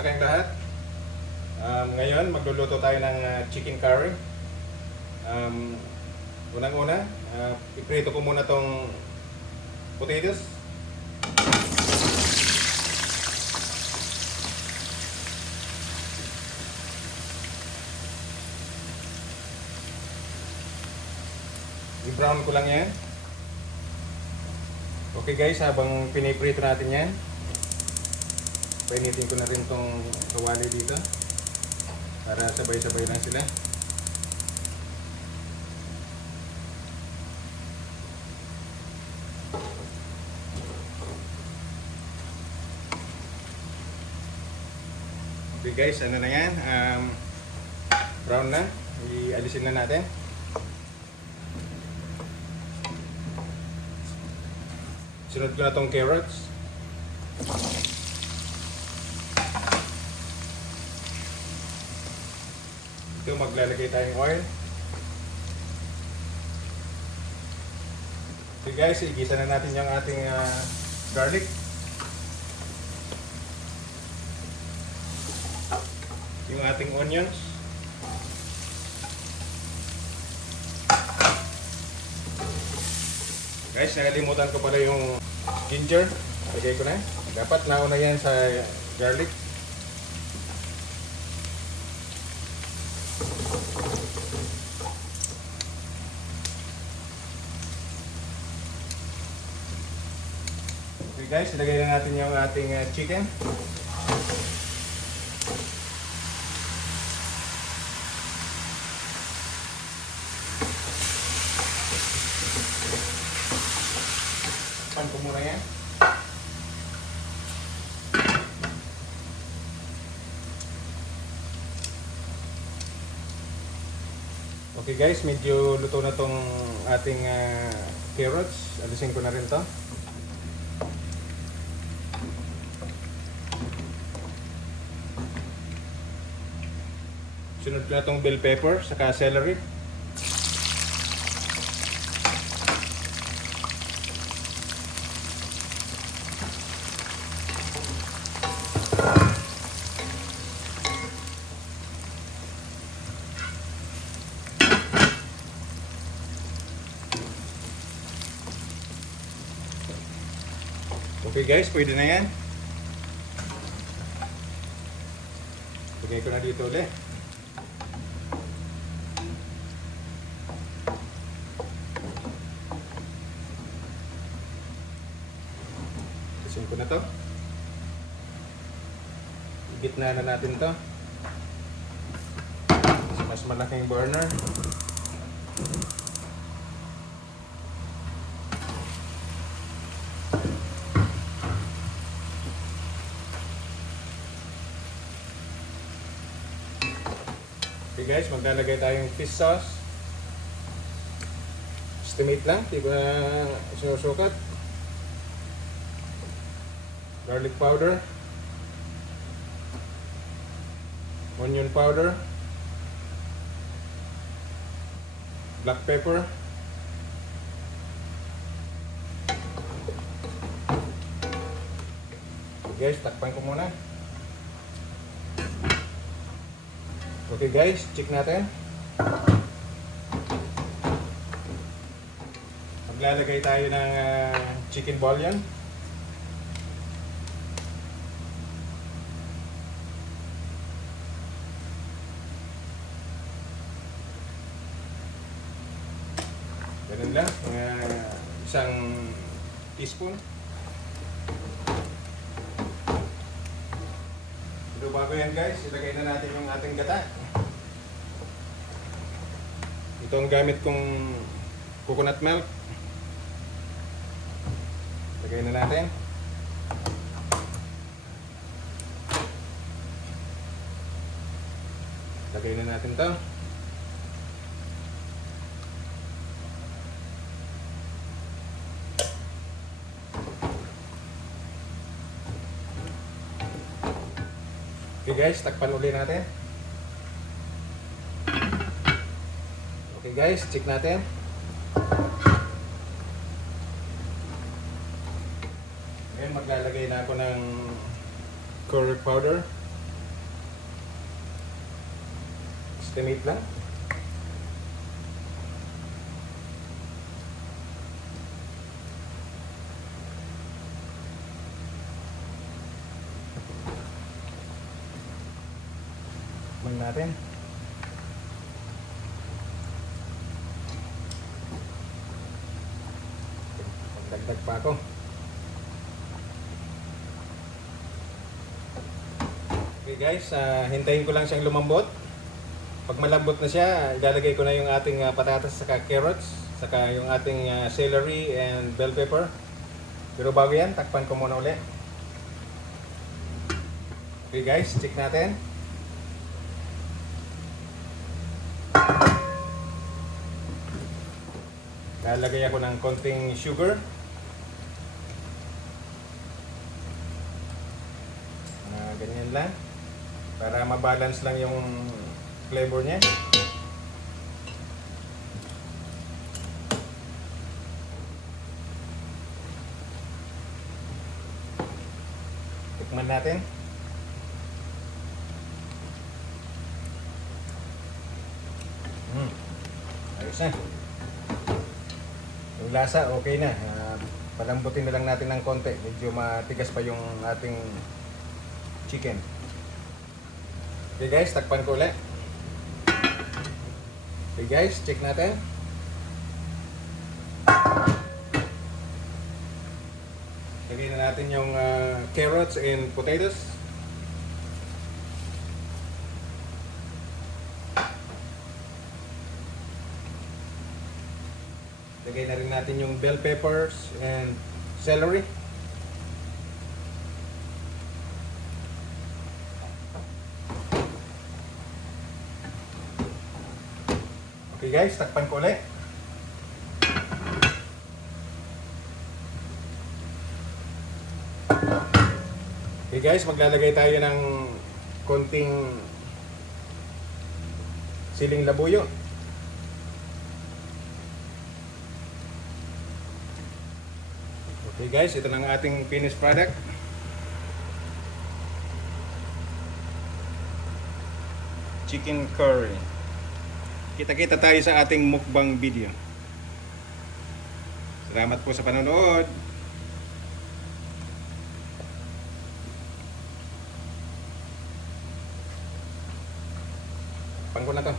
Kamusta kayong lahat? Ngayon, magluluto tayo ng chicken curry. Unang-una, iprito ko muna tong potatoes. I-brown ko lang yan. Okay guys, habang piniprito natin yan, painitin ko na rin tong kawali dito para sabay-sabay lang sila. Okay guys, ano na yan? Brown na. Ialisin na natin. Sunod ko na tong carrots. Ito, maglalagay tayong oil. Okay guys, igisa na natin yung ating garlic. Yung ating onions. Guys, nakalimutan ko pala yung ginger. Lagay ko na. Dapat nauna yan sa garlic. Okay guys, ilagay na natin yung ating chicken. Pan ko muna yan. Okay guys, medyo luto na tong ating carrots. Alisin ko na rin to. Sunod ko na tong bell pepper, saka celery. Okay guys, pwede na yan. Lagay ko na dito ulit. Kasin ko na to. Igitna na natin to. Kasi mas malaking burner. Okay guys, maglalagay tayong fish sauce. Estimate lang, di ba sinusukat? Garlic powder. Onion powder. Black pepper. Okay guys, takpan ko muna. Okay guys, check natin. Maglalagay tayo ng chicken bouillon. Ganun lang, isang teaspoon. Pero bago yan guys, ilagay na natin yung ating gata. Ito ang gamit kong coconut milk. Lagay na natin. Lagay na natin to. Okay guys, takpan uli natin. Okay guys, check natin. Ngayon maglalagay na ako ng curry powder. estimate lang. Man natin. Dagdag pa ako. Okay guys, hintayin ko lang siyang lumambot. Pag malambot na siya, ilalagay ko na yung ating patatas saka carrots, saka yung ating celery and bell pepper. Pero bago yan, takpan ko muna ulit. Okay guys, check natin. Lalagay ako ng konting sugar. Ganyan lang. Para mabalance lang yung flavor niya. Tikman natin. Ayos na. Yung lasa, okay na. Palambutin na lang natin ng konti. Medyo matigas pa yung ating chicken. Okay guys, takpan ko ulit. Okay guys, check natin. Lagyan na natin yung carrots and potatoes. Lagyan na rin natin yung bell peppers and celery. Okay guys, takpan ko ulit. Okay guys, maglalagay tayo ng konting siling labuyo. Okay guys, ito na ang ating finished product. Chicken curry. Kita-kita tayo sa ating mukbang video. Salamat po sa panonood. Pangko na to.